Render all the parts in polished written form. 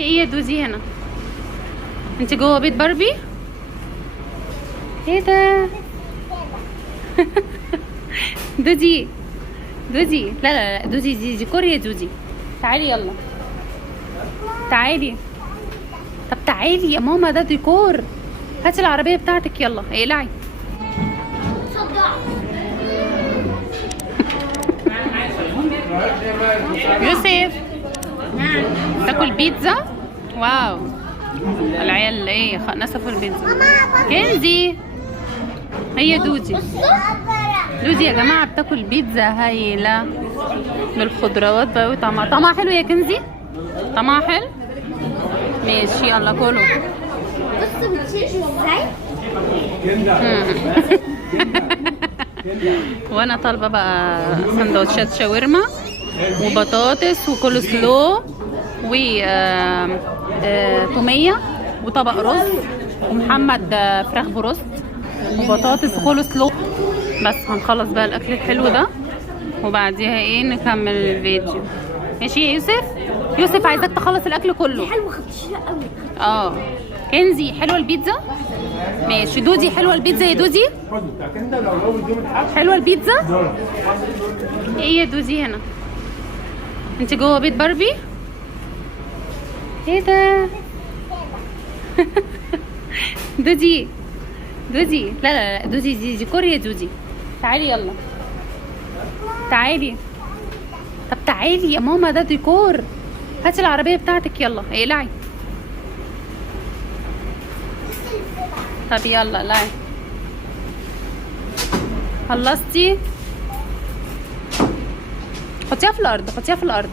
ايه يا دودي هنا؟ انت جوه بيت باربي؟ ايه ده؟ دودي دودي، لا لا لا، دودي دي ديكور يا دودي. تعالي يلا، تعالي. طب تعالي يا ماما، ده ديكور. هاتي العربية بتاعتك يلا، اقلعي. يوسف، تاكل بيتزا؟ واو، العيال ايه نسفوا البيتزا. كنزي، هي دودي. دودي يا جماعه بتاكل بيتزا هايله بالخضروات بقى، طعمها حلو يا كنزي، طعمها حلو. ماشي يلا كلوا. بصوا بتشيلوا ازاي؟ وانا طالبه بقى سندوتشات شاورما وبطاطس وكول سلو و توميه وطبق رز، ومحمد فراخ بروست وبطاطس وكول سلو. بس هنخلص بقى الاكل الحلو ده وبعديها ايه نكمل الفيديو. ماشي يا يوسف؟ يوسف عايزاك تخلص الاكل كله. حلوه خطيره قوي. كنزي حلوه البيتزا؟ ماشي. دودي حلوه البيتزا يا دودي؟ حلوه البيتزا؟ ايه يا دودي هنا؟ انت جوه بيت باربي؟ ايه ده؟ دودي دودي، لا لا لا، دودي دي ديكور يا دودي. تعالي يلا، تعالي. طب تعالي يا ماما، ده ديكور. هاتي العربية بتاعتك يلا، اقلعي. طب يلا اقلعي. خلصتي؟ حطيها في الارض، حطيها في الارض.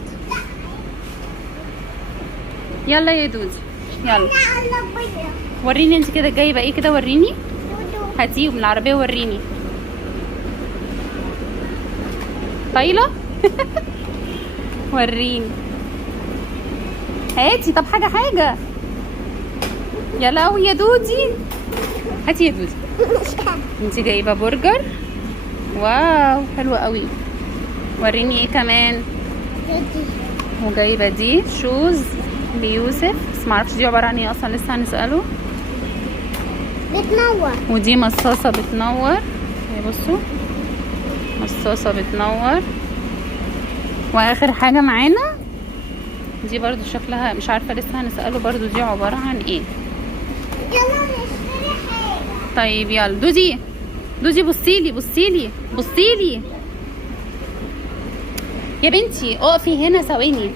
يلا يا دودي يلا. وريني انت كده جايبه ايه كده، وريني. هاتيه من العربيه وريني. طايله. وريني. هاتي طب حاجه. يا لهوي يا دودي، هاتي يا دودي. انت جايبه برجر؟ واو حلوه قوي. وريني ايه كمان. وجايبه دي شوز ليوسف، بس معرفش دي عباره عن ايه اصلا، لسه هنساله. بتنور. ودي مصاصه بتنور، بصوا مصاصه بتنور. واخر حاجه معانا دي برضو شكلها مش عارفه، لسه هنساله برضو دي عباره عن ايه. يلا نشتري حاجه. طيب يلا دودي، دودي بصيلي بصيلي بصيلي يا بنتي. اقفي هنا ثواني،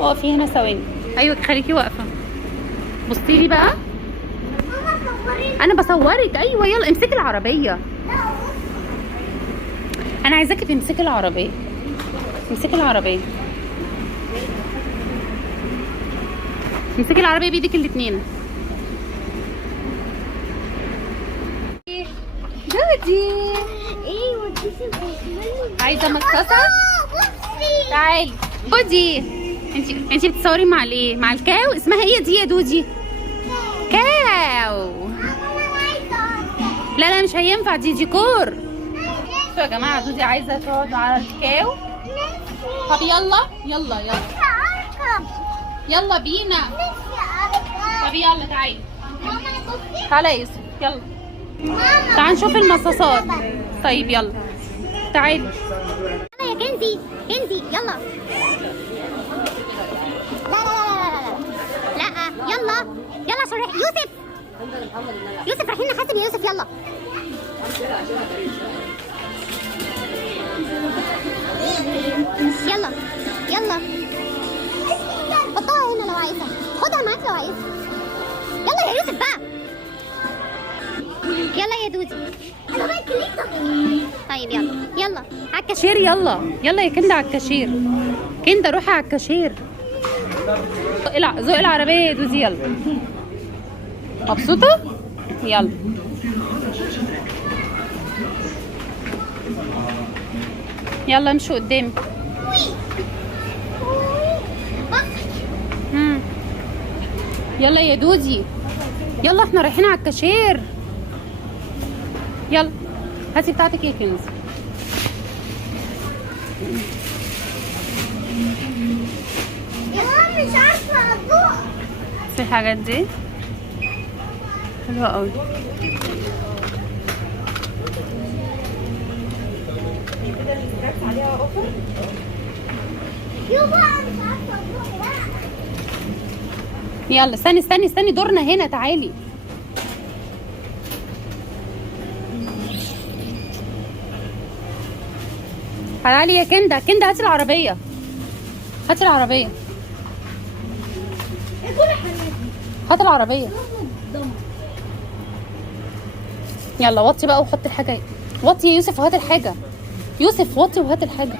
اقفي هنا ثواني. ايوه خليكي واقفه. بصيلي بقى. ماما صوريني. انا بصورك. ايوه يلا امسكي العربيه. انا عايزاكي تمسكي العربيه، امسكي العربيه، امسكي العربيه بايدك الاتنين. دودي ايه وديتي؟ عايزه مصاصه؟ بصي. تعالي خدي. انتي بتصوري مع الايه؟ مع الكاو؟ اسمها ايه دي يا دودي؟ كاو. لا لا مش هينفع، دي ديكور. شوفوا يا جماعه دودي عايزه تقعد على الكاو. طب يلا يلا يلا يلا بينا. طب يلا تعالي، تعالى يا يوسف يلا. تعال نشوف المصاصات. طيب يلا تعالي. يلا يا كنزي، كنزي يلا. لا يلا يلا عشان يوسف، يوسف رايحين نحاسب يا يوسف. يلا يلا يلا. حطها هنا لو عايزة، خدها معاك لو عايزة. يلا يا يوسف بقى. يلا يا دودي. انا بقى طيب يلا يلا على كاشير. يلا يلا يا كندا على الكاشير. كندا روحي على الكاشير. زق العربيه يا دودي يلا. مبسوطه؟ يلا يلا امشوا قدامي. يلا يا دودي يلا، احنا رايحين على الكاشير. يلا هاتي بتاعتك يا كنزي. يا ماما مش عارفة أدوق. في الحاجات دي حلوة قوي. يلا استني استني استني، دورنا هنا، تعالي. تعالي يا كندا، كندا هاتي العربية، هاتي العربية، هات العربية. يلا وطي بقى وحطي الحاجة، وطي يا يوسف وهات الحاجة، يوسف وطي وهات الحاجة.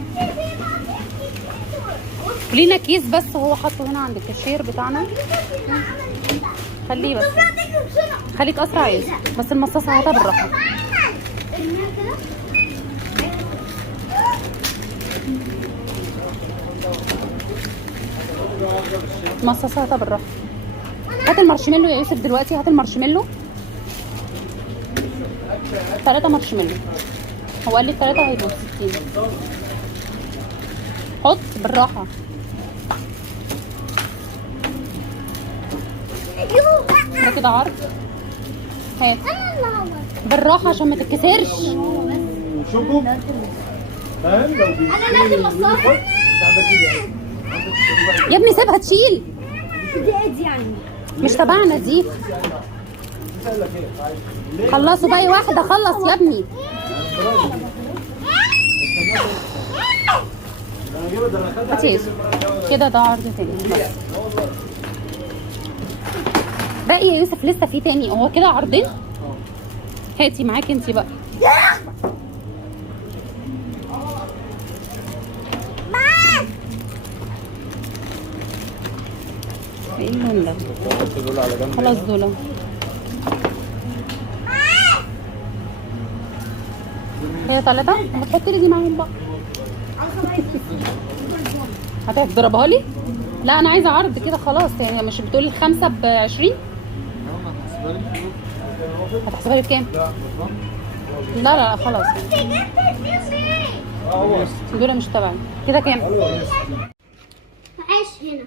لينا كيس بس هو حاطه هنا عند الكاشير بتاعنا، خليه بس، خليك اسرع يا يوسف، بس المصاصة هاتها بالراحة. المصاصة هاتها بالراحة. هات المارشميلو يا يوسف دلوقتي، هات المارشميلو، 3 مارشميلو، هو قال لي 3 هيبقوا 60. حط بالراحة. ده كده عرض، هات بالراحة عشان ما تتكسرش. شوفوا فاهم لو انا لازم اصور يا ابني سيبها تشيل، دي يعني مش تبعنا دي. خلصوا باقي واحدة، خلص يا ابني. هاتي كده، ده عرض تاني بس. باقي يا يوسف لسه في تاني، هو كده عرضين. هاتي معاكي انتي بقى. ايه اللون ده؟ خلاص دول هي 3. هتحطي لي دي معاهم بقى. هتضربها لي؟ لا انا عايزه عرض كده خلاص، يعني مش بتقولي ال5 ب20؟ هتحسبها لي بكام؟ لا لا خلاص، دول مش تبعي. كده كام؟ عايش هنا.